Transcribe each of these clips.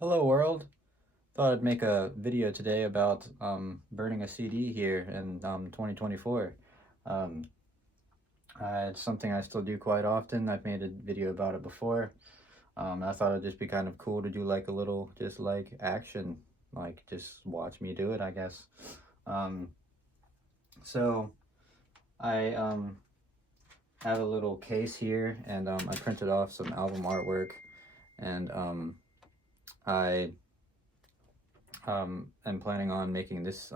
Hello world. Thought I'd make a video today about burning a CD here in 2024. Um, it's something I still do quite often. I've made a video about it before. I thought it'd just be kind of cool to do like a little just like action, like just watch me do it, I guess. Um, so I have a little case here, and I printed off some album artwork, and I am planning on making this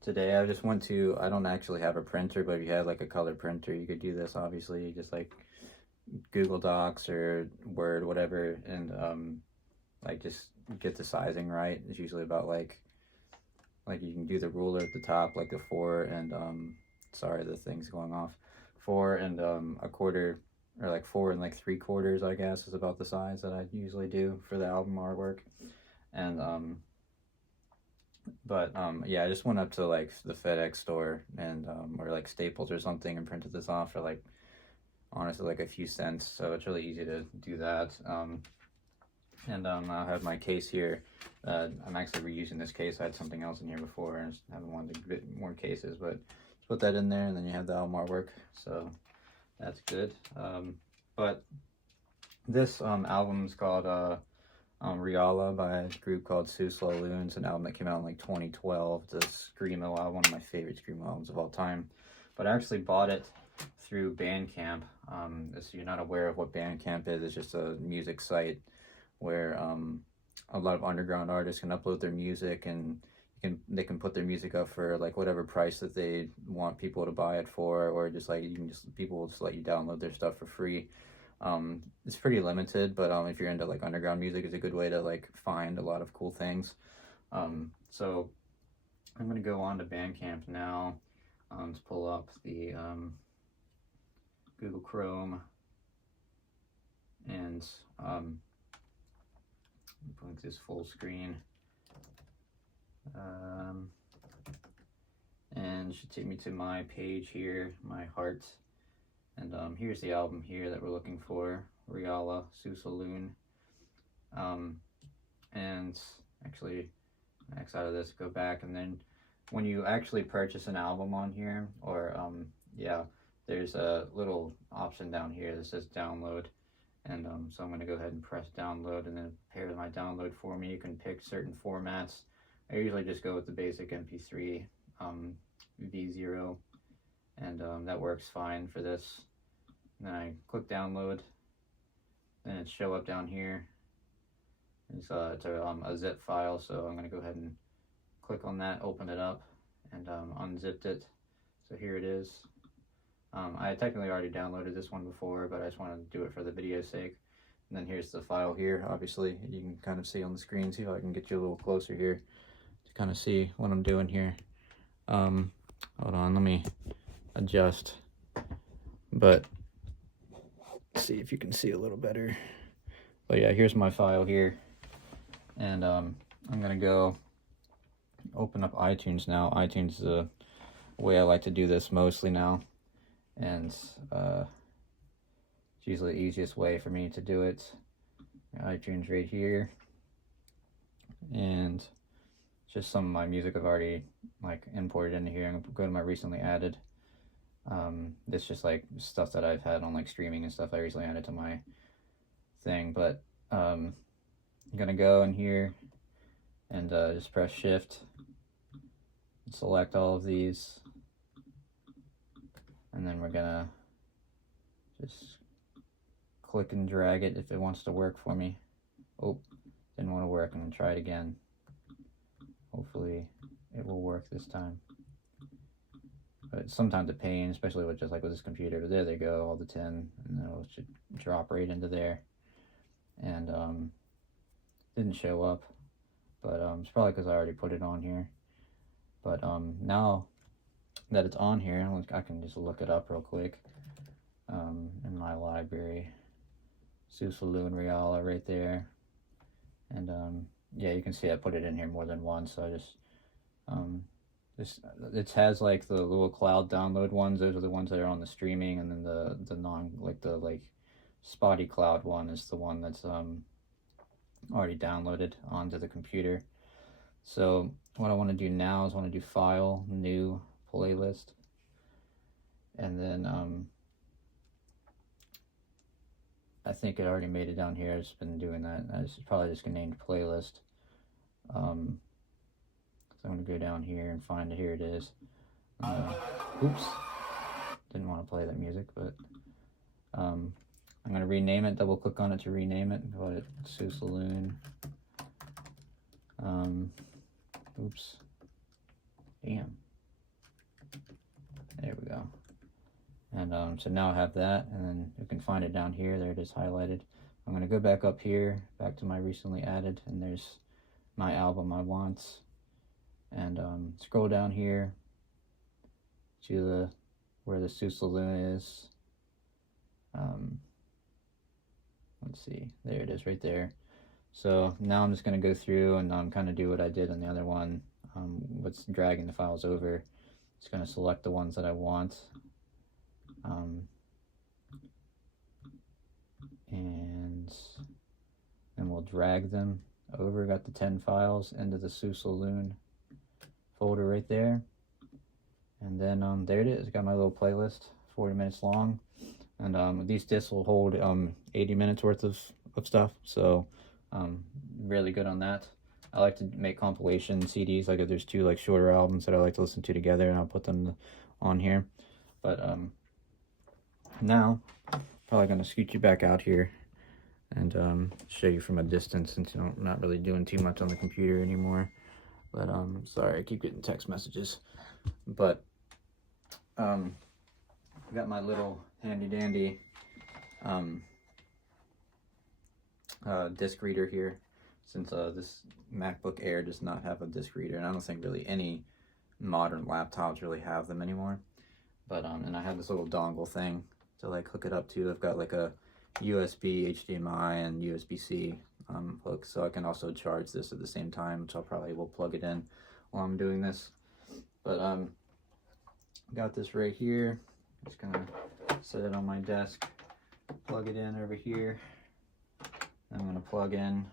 today. I just went to, I don't actually have a printer, but if you have like a color printer, you could do this. Obviously, just like Google Docs or Word, whatever, and like just get the sizing right. It's usually about like you can do the ruler at the top, like the 4 and sorry, the thing's going off. 4 and a quarter, or like 4 and like 3/4, I guess, is about the size that I usually do for the album artwork. And yeah, I just went up to like the FedEx store and or like Staples or something and printed this off for like honestly like a few cents. So it's really easy to do that. And I'll have my case here. I'm actually reusing this case. I had something else in here before and I just haven't wanted to get more cases, but put that in there and then you have the album artwork. So that's good. But this album is called Riala by a group called Slow Loons, an album that came out in like 2012. It's a screamo album, one of my favorite screamo albums of all time. But I actually bought it through Bandcamp. If you're not aware of what Bandcamp is, it's just a music site where a lot of underground artists can upload their music, and they can put their music up for like whatever price that they want people to buy it for, or just like people will just let you download their stuff for free. It's pretty limited, but if you're into like underground music, it's a good way to like find a lot of cool things. So I'm gonna go on to Bandcamp now to pull up the Google Chrome, and put this full screen, and it should take me to my page here, my heart. And here's the album here that we're looking for, Riala, Saloon. And actually, X out of this, go back, and then when you actually purchase an album on here, or yeah, there's a little option down here that says download. And so I'm going to go ahead and press download, and then prepare my download for me. You can pick certain formats. I usually just go with the basic MP3 V0, and that works fine for this. And then I click download, then it show up down here. It's a zip file, so I'm going to go ahead and click on that, open it up, and unzipped it. So here it is. I technically already downloaded this one before, but I just wanted to do it for the video's sake. And then here's the file here. Obviously, you can kind of see on the screen. See if I can get you a little closer here to kind of see what I'm doing here. Hold on, let me adjust. But see if you can see a little better. But yeah, here's my file here. And I'm gonna go open up iTunes now. iTunes is the way I like to do this mostly now. And it's usually the easiest way for me to do it. iTunes right here, and just some of my music I've already like imported into here. I'm gonna go to my recently added. This just like stuff that I've had on like streaming and stuff I recently added to my thing. But I'm gonna go in here and just press shift and select all of these. And then we're gonna just click and drag it if it wants to work for me. Oh, didn't want to work. I'm gonna try it again. Hopefully it will work this time. But it's sometimes a pain, especially with just like with this computer. But there they go, all the 10, and then it should drop right into there. And didn't show up, but it's probably because I already put it on here. But now that it's on here, I can just look it up real quick in my library. Saloon Riala right there. And yeah, you can see I put it in here more than once. So I just it has like the little cloud download ones. Those are the ones that are on the streaming, and then the non, like the like spotty cloud one is the one that's already downloaded onto the computer. So what I want to do now is I want to do File, New, Playlist, and then I think it already made it down here. I've just been doing that. I just probably just gonna name Playlist. So I'm gonna go down here and find it. Here it is. Oops, didn't want to play that music, but I'm gonna rename it. Double click on it to rename it. Call it Sue Saloon. Oops. Damn. There we go. And so now I have that, and then you can find it down here. There it is highlighted. I'm going to go back up here, back to my recently added, and there's my album I want. And scroll down here to where the Sue Saloon is. Let's see, there it is right there. So now I'm just going to go through and kind of do what I did on the other one. What's dragging the files over. Just going to select the ones that I want. And then we'll drag them over. Got the 10 files into the Sue Saloon folder right there. And then there it is. Got my little playlist, 40 minutes long. And these discs will hold 80 minutes worth of stuff. So really good on that. I like to make compilation CDs. Like if there's two like shorter albums that I like to listen to together, and I'll put them on here. But now probably gonna scoot you back out here and show you from a distance, since I'm not really doing too much on the computer anymore. But sorry, I keep getting text messages. But I got my little handy dandy disc reader here, since this MacBook Air does not have a disc reader, and I don't think really any modern laptops really have them anymore. But and I have this little dongle thing to like hook it up to. I've got like a USB, HDMI, and USB-C hook, so I can also charge this at the same time, which I'll probably will plug it in while I'm doing this. But got this right here. Just gonna set it on my desk, plug it in over here. I'm gonna plug in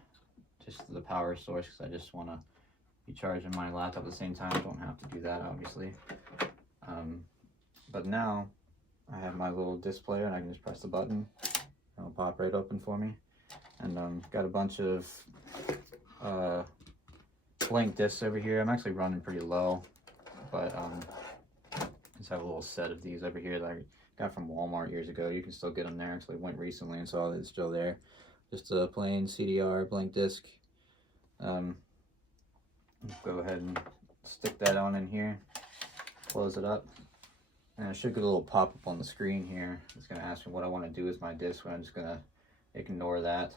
just the power source, because I just want to be charging my laptop at the same time. I don't have to do that, obviously. But now I have my little disc player, and I can just press the button. It'll pop right open for me. And got a bunch of blank discs over here. I'm actually running pretty low, but just have a little set of these over here that I got from Walmart years ago. You can still get them there. Actually went recently and saw that it's still there. Just a plain CDR blank disc. Go ahead and stick that on in here. Close it up. And it should get a little pop-up on the screen here. It's going to ask me what I want to do with my disc, but I'm just going to ignore that.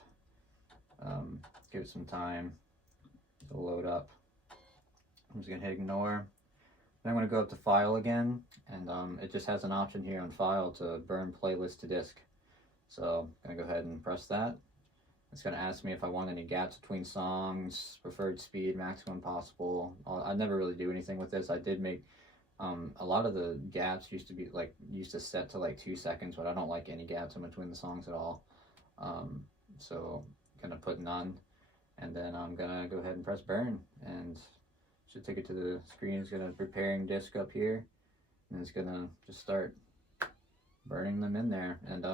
Give it some time to load up. I'm just going to hit ignore. Then I'm going to go up to File again, and it just has an option here on File to burn playlist to disk. So I'm going to go ahead and press that. It's going to ask me if I want any gaps between songs, preferred speed, maximum possible. I never really do anything with this. I did make a lot of the gaps used to set to like 2 seconds, but I don't like any gaps in between the songs at all. So I'm gonna put none, and then I'm gonna go ahead and press burn, and should take it to the screen. It's gonna preparing disk up here, and it's gonna just start burning them in there. And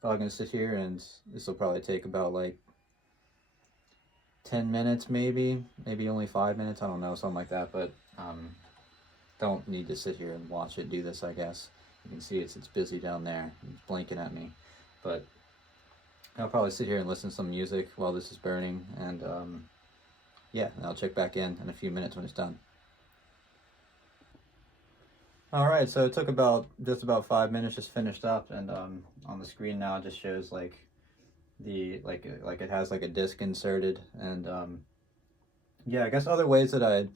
probably gonna sit here, and this will probably take about like 10 minutes, maybe only 5 minutes, I don't know, something like that. But don't need to sit here and watch it do this, I guess. You can see it's busy down there. It's blinking at me. But I'll probably sit here and listen to some music while this is burning, and yeah, and I'll check back in a few minutes when it's done. Alright, so it took just about 5 minutes, just finished up, and on the screen now it just shows like it has like a disc inserted. And yeah, I guess other ways that I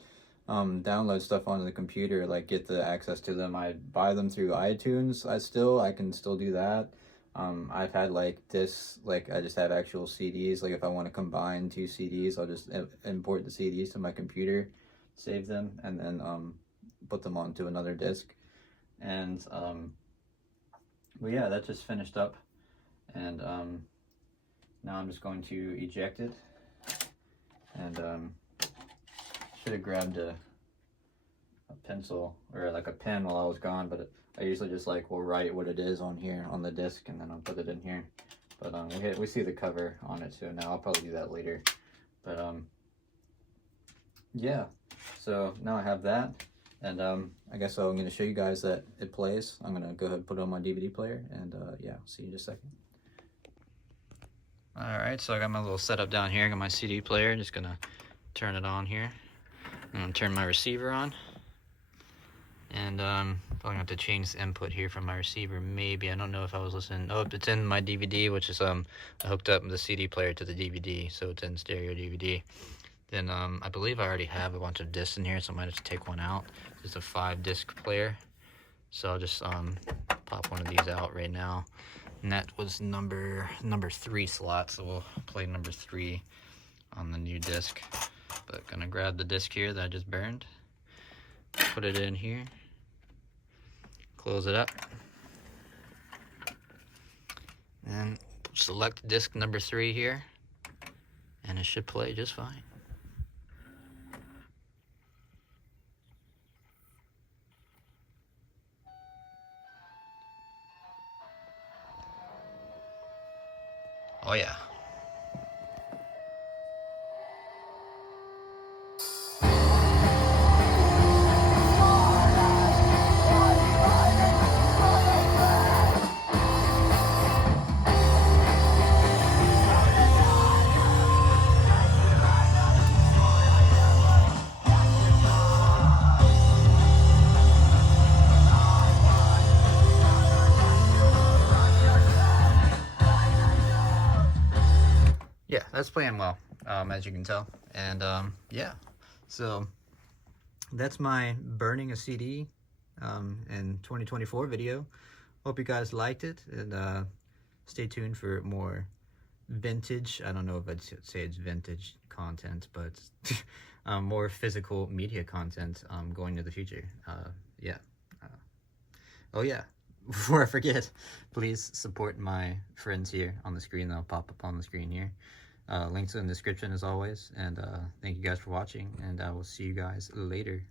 download stuff onto the computer, like get the access to them, I buy them through iTunes. I can still do that. I've had like discs, like I just have actual CDs. Like if I want to combine 2 CDs, I'll just import the CDs to my computer, save them, and then put them onto another disc. And well, yeah, that just finished up, and now I'm just going to eject it and should have grabbed a pencil or like a pen while I was gone, but I usually just like will write what it is on here on the disc and then I'll put it in here. But we see the cover on it too now. I'll probably do that later. But yeah, so now I have that, and I guess I'm going to show you guys that it plays. I'm going to go ahead and put it on my DVD player, and yeah, see you in just a second. Alright, so I got my little setup down here. I got my CD player. Just going to turn it on here. I'm going to turn my receiver on. And probably going to have to change the input here from my receiver, maybe. I don't know if I was listening. Oh, it's in my DVD, which is I hooked up the CD player to the DVD, so it's in stereo DVD. Then I believe I already have a bunch of discs in here, so I might have to take one out. It's a 5-disc player, so I'll just pop one of these out right now. And that was number 3 slot, so we'll play number 3 on the new disc. But gonna grab the disc here that I just burned, put it in here, close it up, and select disc number 3 here, and it should play just fine. Oh yeah. Yeah, that's playing well, as you can tell. And yeah, so that's my burning a CD in 2024 video. Hope you guys liked it, and stay tuned for more vintage, I don't know if I'd say it's vintage content, but more physical media content going into the future. Yeah. Oh yeah, before I forget, please support my friends here on the screen. They'll pop up on the screen here. Links in the description as always, and thank you guys for watching, and I will see you guys later.